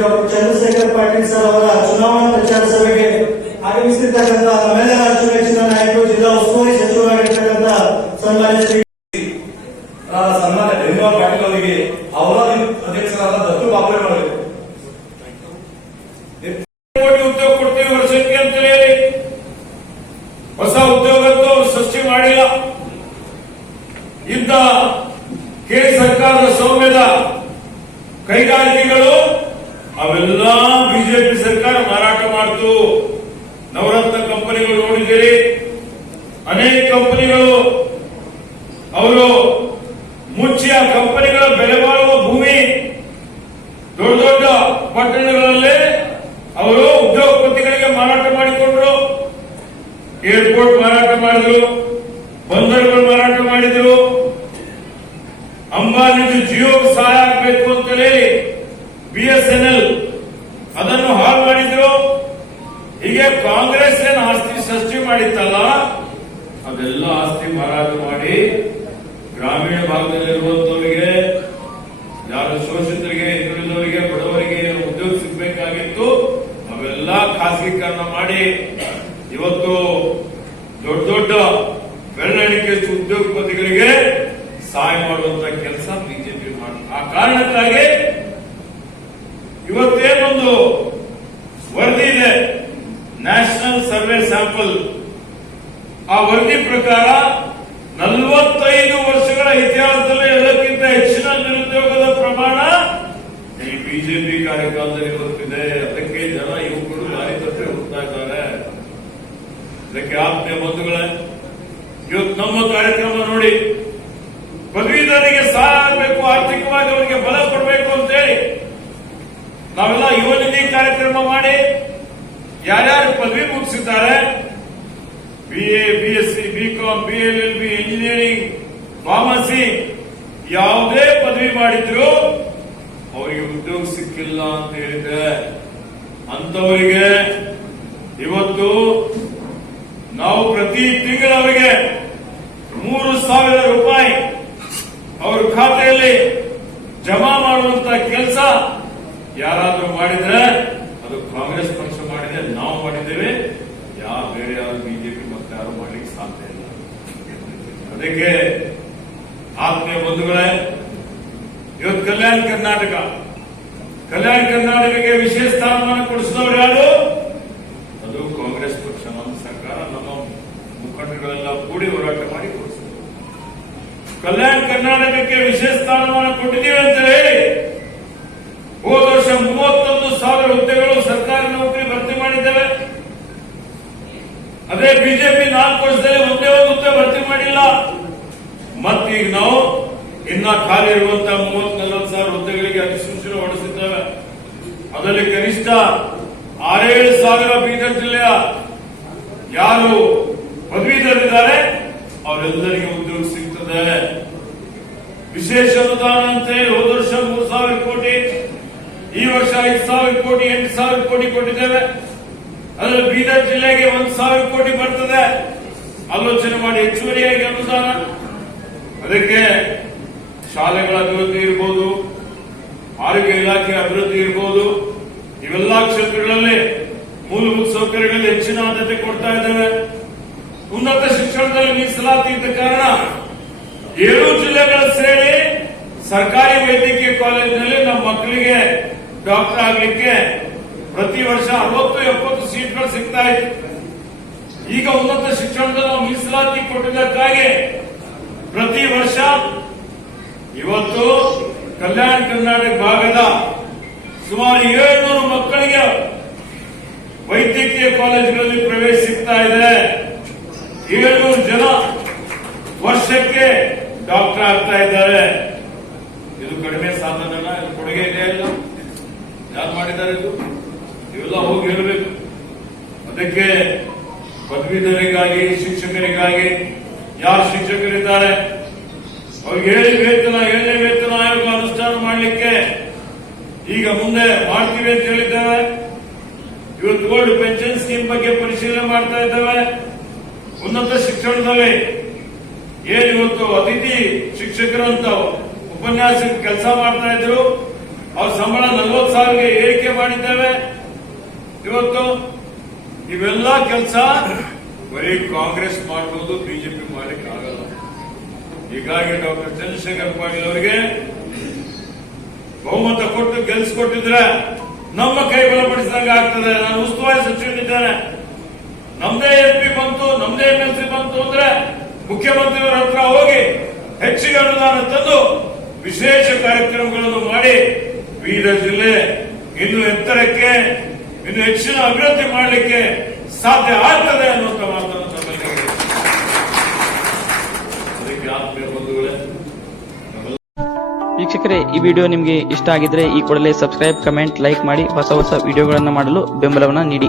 Doctor Chandrashekhar Patil sir ಅವರ ಚುನಾವಣಾ ಪ್ರಚಾರ ಸಭೆಗೆ ಆಗಮಿಸಿರ್ತಕ್ಕಂಥ ನಮ್ಮೆಲ್ಲರ ಅಚ್ಚುಮೆಚ್ಚಿನ ನಾಯಕರು, ಜಿಲ್ಲಾ ಉಸ್ತುವಾರಿ ಸಚಿವರಾಗಿರ್ತಕ್ಕಂಥ ಸನ್ಮಾನ್ಯ ಶ್ರೀ ಸನ್ಮಾನ್ಯ ರೇಣುಕಾ ಪಾಟೀಲ್ ಅವರಿಗೆ ಅವರ ಅಧ್ಯಕ್ಷರಾದ ದತ್ತು ಬಾಬುರೆ ಅವರಿಗೆ ಕೋಟಿ ಉದ್ಯೋಗ ಕೊಡ್ತೀವಿ ವರ್ಷಕ್ಕೆ ಅಂತ ಹೇಳಿ ಹೊಸ ಉದ್ಯೋಗದ್ದು ಅವರು ಸೃಷ್ಟಿ ಮಾಡಿಲ್ಲ. ಇಂಥ ಕೇಂದ್ರ ಸರ್ಕಾರದ ಸೌಮ್ಯದ ಕೈಗಾರಿಕೆಗಳು ಅವೆಲ್ಲ ಬಿಜೆಪಿ ಸರ್ಕಾರ ಮಾರಾಟ ಮಾಡಿತು. ನವರತ್ನ ಕಂಪನಿಗಳು ನೋಡಿದ್ದೀರಿ, ಅನೇಕ ಕಂಪನಿಗಳು ಅವರು ಮುಚ್ಚಿ ಆ ಕಂಪನಿಗಳ ಬೆಲೆ ಬಾಳುವ ಭೂಮಿ ದೊಡ್ಡ ದೊಡ್ಡ ಪಟ್ಟಣಗಳಲ್ಲಿ ಅವರು ಉದ್ಯೋಗಪತಿಗಳಿಗೆ ಮಾರಾಟ ಮಾಡಿಕೊಂಡ್ರು. ಏರ್ಪೋರ್ಟ್ ಮಾರಾಟ ಮಾಡಿದ್ರು, ಬಂದರುಗಳು ಮಾರಾಟ ಮಾಡಿದ್ರು. ಅಂಬಾನಿದು ಜಿಯೋ ಸಹಾಯ ಆಗಬೇಕು ಅಂತೇಳಿ BSNL ಅದನ್ನು ಹಾಳು ಮಾಡಿದ್ರು. ಹೀಗೆ ಕಾಂಗ್ರೆಸ್ ಏನು ಆಸ್ತಿ ಸೃಷ್ಟಿ ಮಾಡಿತ್ತಲ್ಲ, ಅದೆಲ್ಲ ಆಸ್ತಿ ಮಾರಾಟ ಮಾಡಿ ಗ್ರಾಮೀಣ ಭಾಗದಲ್ಲಿರುವಂತವರಿಗೆ, ಯಾರು ಶೋಷಿತರಿಗೆ, ಹಿಂದುಳಿದವರಿಗೆ, ಬಡವರಿಗೆ ಉದ್ಯೋಗ ಸಿಗಬೇಕಾಗಿತ್ತು ಅವೆಲ್ಲ ಖಾಸಗೀಕರಣ ಮಾಡಿ ಇವತ್ತು ದೊಡ್ಡ ದೊಡ್ಡ ಬೆರಳೆಣಿಕೆ ಉದ್ಯೋಗಪತಿಗಳಿಗೆ ಸಹಾಯ ಮಾಡುವಂತ ಕೆಲಸ ಬಿಜೆಪಿ ಮಾಡಿ. ಆ ಕಾರಣಕ್ಕಾಗಿ ಇವತ್ತೇನೊಂದು ವರದಿ ಇದೆ, ನ್ಯಾಷನಲ್ ಸರ್ವೆ ಸ್ಯಾಂಪಲ್. ಆ ವರದಿ ಪ್ರಕಾರ 45 ವರ್ಷಗಳ ಇತಿಹಾಸದಲ್ಲಿ ಎಲ್ಲಕ್ಕಿಂತ ಹೆಚ್ಚಿನ ನಿರುದ್ಯೋಗದ ಪ್ರಮಾಣ ಈ ಬಿಜೆಪಿ ಕಾರ್ಯಕಾಲದಲ್ಲಿ ಬರುತ್ತಿದೆ. ಅದಕ್ಕೆ ಜನ ಯುವಕರು ದಾರಿ ತಪ್ಪಿ ಹೋಗ್ತಾ ಇದ್ದಾರೆ. ಅದಕ್ಕೆ ಆತ್ಮೀಯ ಬಂಧುಗಳೇ, ಇವತ್ತು ನಮ್ಮ ಕಾರ್ಯಕ್ರಮ ನೋಡಿ, ಪದವೀಧರಿಗೆ ಸಹಾಯ ಆಗಬೇಕು, ಆರ್ಥಿಕವಾಗಿ ಅವರಿಗೆ ಬಲ ಕೊಡಬೇಕು ಅಂತೇಳಿ ನಾವೆಲ್ಲ ಯುವ ನಿಧಿ ಕಾರ್ಯಕ್ರಮ ಮಾಡಿ ಯಾರ್ಯಾರು ಪದವಿ ಮುಗಿಸಿದ್ದಾರೆ, BA, BSc, BCom, BLLB, engineering, pharmacy, ಯಾವುದೇ ಪದವಿ ಮಾಡಿದ್ರು ಅವರಿಗೆ ಉದ್ಯೋಗ ಸಿಕ್ಕಿಲ್ಲ ಅಂತ ಹೇಳಿದ್ರೆ ಅಂತವರಿಗೆ ಇವತ್ತು ನಾವು ಪ್ರತಿ ತಿಂಗಳು ಅವರಿಗೆ 3,000 ರೂಪಾಯಿ ಅವ್ರ ಖಾತೆಯಲ್ಲಿ ಜಮಾ ಮಾಡುವಂತ ಕೆಲಸ ಯಾರಾದ್ರೂ ಮಾಡಿದ್ರೆ ಅದು ಕಾಂಗ್ರೆಸ್ ಪಕ್ಷ ಮಾಡಿದೆ, ನಾವು ಮಾಡಿದ್ದೇವೆ. ಬೇರೆ ಯಾರು ಬಿಜೆಪಿ ಮತ್ತೆ ಯಾರು ಮಾಡ್ಲಿಕ್ಕೆ ಸಾಧ್ಯ ಇಲ್ಲ. ಅದಕ್ಕೆ ಆತ್ಮೀಯ ಬಂಧುಗಳೇ, ಇವತ್ತು ಕಲ್ಯಾಣ ಕರ್ನಾಟಕಕ್ಕೆ ವಿಶೇಷ ಸ್ಥಾನಮಾನ ಕೊಡಿಸಿದವರು ಯಾರು? ಅದು ಕಾಂಗ್ರೆಸ್ ಪಕ್ಷ, ನಮ್ಮ ಸರ್ಕಾರ, ನಮ್ಮ ಮುಖಂಡಗಳೆಲ್ಲ ಕೂಡಿ ಹೋರಾಟ ಮಾಡಿ ಕೊಡಿಸಿದ್ರು. ಕಲ್ಯಾಣ ಕರ್ನಾಟಕಕ್ಕೆ ವಿಶೇಷ ಸ್ಥಾನಮಾನ ಕೊಟ್ಟಿದ್ದೀವಿ ಅಂತ ಹೇಳಿ ಹೋದ ವರ್ಷ 31,000 ಹುದ್ದೆಗಳು ಸರ್ಕಾರಿ ನೌಕರಿ ಭರ್ತಿ ಮಾಡಿದ್ದೇವೆ. ಅದೇ ಬಿಜೆಪಿ 4 ವರ್ಷದಲ್ಲಿ ಒಂದೇ ಒಂದು ಹುದ್ದೆ ಭರ್ತಿ ಮಾಡಿಲ್ಲ. ಮತ್ತೀಗ ನಾವು ಇನ್ನ ಖಾಲಿ ಇರುವಂತಹ 30,000-40,000 ಹುದ್ದೆಗಳಿಗೆ ಅಧಿಸೂಚನೆ ಹೊರಡಿಸಿದ್ದೇವೆ. ಅದರಲ್ಲಿ ಕನಿಷ್ಠ 6,000-7,000 ಬೀದರ್ ಜಿಲ್ಲೆಯ ಯಾರು ಪದವೀಧರಿದ್ದಾರೆ ಅವರೆಲ್ಲರಿಗೆ ಉದ್ಯೋಗ ಸಿಗ್ತದೆ. ವಿಶೇಷ ಅನುದಾನ ಅಂತ ಹೋದ ವರ್ಷ 3,000 ಕೋಟಿ, ಈ ವರ್ಷ 5,000 ಕೋಟಿ, 8,000 ಕೋಟಿ ಕೊಟ್ಟಿದ್ದೇವೆ. ಅದರಲ್ಲಿ ಬೀದರ್ ಜಿಲ್ಲೆಗೆ 1,000 ಕೋಟಿ ಬರ್ತದೆ. ಆಲೋಚನೆ ಮಾಡಿ ಹೆಚ್ಚುವರಿಯಾಗಿ ಅನುದಾನ. ಅದಕ್ಕೆ ಶಾಲೆಗಳ ಅಭಿವೃದ್ಧಿ ಇರಬಹುದು, ಆರೋಗ್ಯ ಇಲಾಖೆ ಅಭಿವೃದ್ಧಿ ಇರಬಹುದು, ಇವೆಲ್ಲ ಕ್ಷೇತ್ರಗಳಲ್ಲಿ ಮೂಲಭೂತ ಸೌಕರ್ಯಗಳಲ್ಲಿ ಹೆಚ್ಚಿನ ಆದ್ಯತೆ ಕೊಡ್ತಾ ಇದ್ದೇವೆ. ಉನ್ನತ ಶಿಕ್ಷಣದಲ್ಲಿ ಮೀಸಲಾತಿ ಇದ್ದ ಕಾರಣ 7 ಜಿಲ್ಲೆಗಳ ಸೇರಿ ಸರ್ಕಾರಿ ವೈದ್ಯಕೀಯ ಕಾಲೇಜಿನಲ್ಲಿ ನಮ್ಮ ಮಕ್ಕಳಿಗೆ ಡಾಕ್ಟರ್ ಆಗಲಿಕ್ಕೆ ಪ್ರತಿ ವರ್ಷ 60-70 ಸೀಟ್ಗಳು ಸಿಗ್ತಾ ಇತ್ತು. ಈಗ ಉನ್ನತ ಶಿಕ್ಷಣದಲ್ಲಿ ನಾವು ಮೀಸಲಾತಿ ಕೊಟ್ಟಿದ್ದಕ್ಕಾಗಿ ಪ್ರತಿ ವರ್ಷ ಇವತ್ತು ಕಲ್ಯಾಣ ಕರ್ನಾಟಕ ಭಾಗದ ಸುಮಾರು 700 ಮಕ್ಕಳಿಗೆ ವೈದ್ಯಕೀಯ ಕಾಲೇಜುಗಳಲ್ಲಿ ಪ್ರವೇಶ ಸಿಗ್ತಾ ಇದೆ. 700 ಜನ ವರ್ಷಕ್ಕೆ ಡಾಕ್ಟರ್ ಆಗ್ತಾ ಇದ್ದಾರೆ. ಇದು ಕಡಿಮೆ ಸಾಧನ, ಇದು ಕೊಡುಗೆ ಇದೆ ಇಲ್ಲ, ಯಾರು ಮಾಡಿದ್ದಾರೆ ಇದು? ಇವೆಲ್ಲ ಹೋಗಿ ಹೇಳಬೇಕು. ಅದಕ್ಕೆ ಪದವೀಧರಿಗಾಗಿ, ಶಿಕ್ಷಕರಿಗಾಗಿ ಯಾರು ಶಿಕ್ಷಕರಿದ್ದಾರೆ ಅವ್ರಿಗೆ 7ನೇ ವೇತನ ಆಯೋಗ ಅನುಷ್ಠಾನ ಮಾಡಲಿಕ್ಕೆ ಈಗ ಮುಂದೆ ಮಾಡ್ತೀವಿ ಅಂತ ಹೇಳಿದ್ದೇವೆ. ಇವತ್ತು ಓಲ್ಡ್ ಪೆನ್ಷನ್ ಸ್ಕೀಮ್ ಬಗ್ಗೆ ಪರಿಶೀಲನೆ ಮಾಡ್ತಾ ಇದ್ದೇವೆ. ಉನ್ನತ ಶಿಕ್ಷಣದಲ್ಲಿ ಏನಿವತ್ತು ಅತಿಥಿ ಶಿಕ್ಷಕರಂತ ಉಪನ್ಯಾಸಕ ಕೆಲಸ ಮಾಡ್ತಾ ಇದ್ರು, ಅವ್ರ ಸಂಬಳ 40,000ಗೆ ಏರಿಕೆ ಮಾಡಿದ್ದೇವೆ. ಇವತ್ತು ಇವೆಲ್ಲ ಕೆಲಸ ಬರೀ ಕಾಂಗ್ರೆಸ್ ಮಾಡಬಹುದು, ಬಿಜೆಪಿ ಮಾಡಲಿಕ್ಕೆ ಆಗಲ್ಲ. ಹೀಗಾಗಿ ಡಾಕ್ಟರ್ ಚಂದ್ರಶೇಖರ್ ಪಾಟೀಲ್ ಅವರಿಗೆ ಬಹುಮತ ಕೊಟ್ಟು ಗೆಲ್ಲಿಸಿಕೊಟ್ಟಿದ್ರೆ ನಮ್ಮ ಕೈ ಬಲಪಡಿಸಿದಂಗೆ ಆಗ್ತದೆ. ನಾನು ಉಸ್ತುವಾರಿ ಸಚಿವನಿದ್ದೇನೆ, ನಮ್ದೇ MP ಬಂತು, ನಮ್ದೇ MLC ಬಂತು ಅಂದ್ರೆ ಮುಖ್ಯಮಂತ್ರಿಯವರ ಹತ್ರ ಹೋಗಿ ಹೆಚ್ಚಿಗೆ ಅನುದಾನ ತಂದು ವಿಶೇಷ ಕಾರ್ಯಕ್ರಮಗಳನ್ನು ಮಾಡಿ ಬೀದರ್ ಜಿಲ್ಲೆ ಇನ್ನು ಎತ್ತರಕ್ಕೆ, ಇನ್ನು ಹೆಚ್ಚಿನ ಅಭಿವೃದ್ಧಿ ಮಾಡಲಿಕ್ಕೆ ಸಾಧ್ಯ ಆಗ್ತದೆ ಅನ್ನುವಂಥ ಮಾತನ್ನು ತಮ್ಮಲ್ಲಿ ಅದಕ್ಕೆ ಆತ್ಮೀಯ ಬಂಧುಗಳೇ, ವೀಕ್ಷಕರೇ, ಈ ವಿಡಿಯೋ ನಿಮಗೆ ಇಷ್ಟ ಆಗಿದ್ರೆ ಈ ಕೂಡಲೇ ಸಬ್ಸ್ಕ್ರೈಬ್, ಕಮೆಂಟ್, ಲೈಕ್ ಮಾಡಿ ಹೊಸ ವಿಡಿಯೋಗಳನ್ನು ಮಾಡಲು ಬೆಂಬಲವನ್ನು ನೀಡಿ.